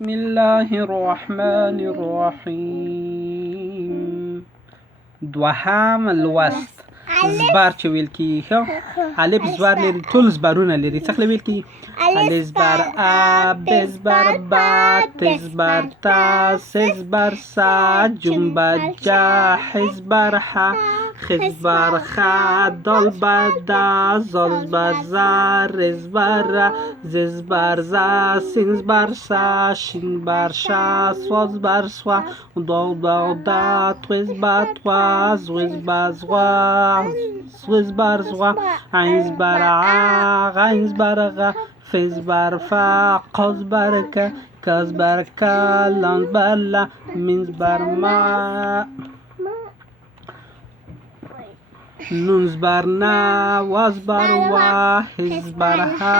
بسم الله الرحمن الرحیم. دوهم لوست زبر چې ویل کیږي الف زبر لري، ټول زبرونه لري. څه ویل کیږي؟ الف زبر ا، ب زبر با، ت زبر تا، س زبر سا، جیم بر جا، ح زبر ح، خ زبر خ، دال بر دا، زال زبر زا، ر زبر ر، ز زبر زا، سین زبر سا، شین بر شا، سوا زبر سوا، دا دا دا، تو زبر توا، زو زبر زوا، زو زبر زوا، عین زبر ع، غین زبر غ، ف زبر فا، ق زبر ک، ک زبر ک، لام زبر لا، میم زبر ما، نون زبر نا، وا زبر وا، ح زبر ها،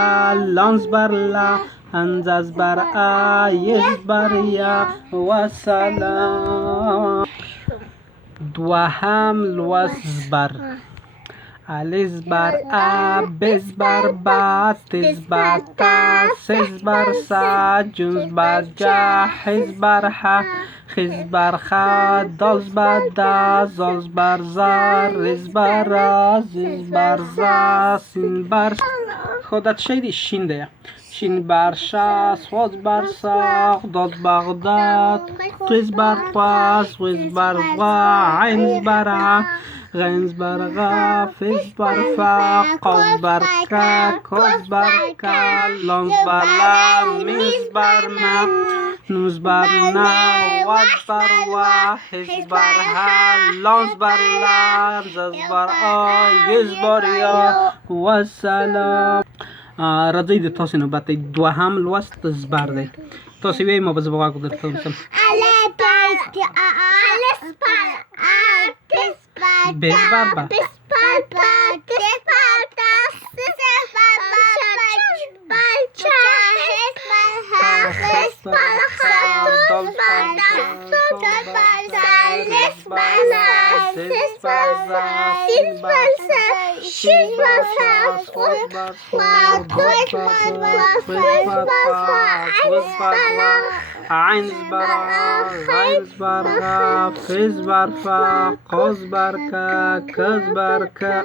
لام زبر لا، همزه زبر ا، ی زبر یا، و سلام. دوهم لوست زبر الف زبر ا، ب زبر با، ت زبر تا، س زبر سا، جیم زبر جا، ح زبر ح، خ زبر خ، دال زبر دا، زال زبر زا، ر زبر را، ز زبر زا، سین بر خودت شیدی شین ده، شین بر شا، سواز بر ساق، داد بغداد، توز بر تواز، وز بر زوا، عین زبر ع، غین زبر غا، فز بر فا، قاز بر کا، کاز بر کا، لام زبر لا، میم زبر ما، نون زبر نا، وا زبر وا، ح زبر ها، لام زبر لا، ز زبر آ، ی زبر یا، و سلام. راځئ د تاسو نوبت دی. دوهم لوست زبر دی. تاسو وایئ ما به زه به غږ درته ونیسم. ب زبر با، عین زبر ع، غین زبر غا، ف زبر فا، ق زبر کا، ک زبر کا،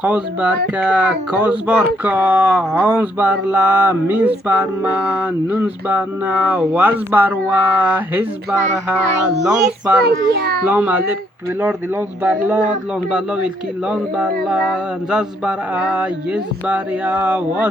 قاز بر کا، کاز بر کا، عان زبر لا، میم زبر ما، نون زبر نا، وز بر وا، ح زبر ها، لام زبر لام الف ولار دی، لام زبر لا، لام زبر لا ویل کی، لام زبر لا، همزه زبر ا، ی زبر یا، و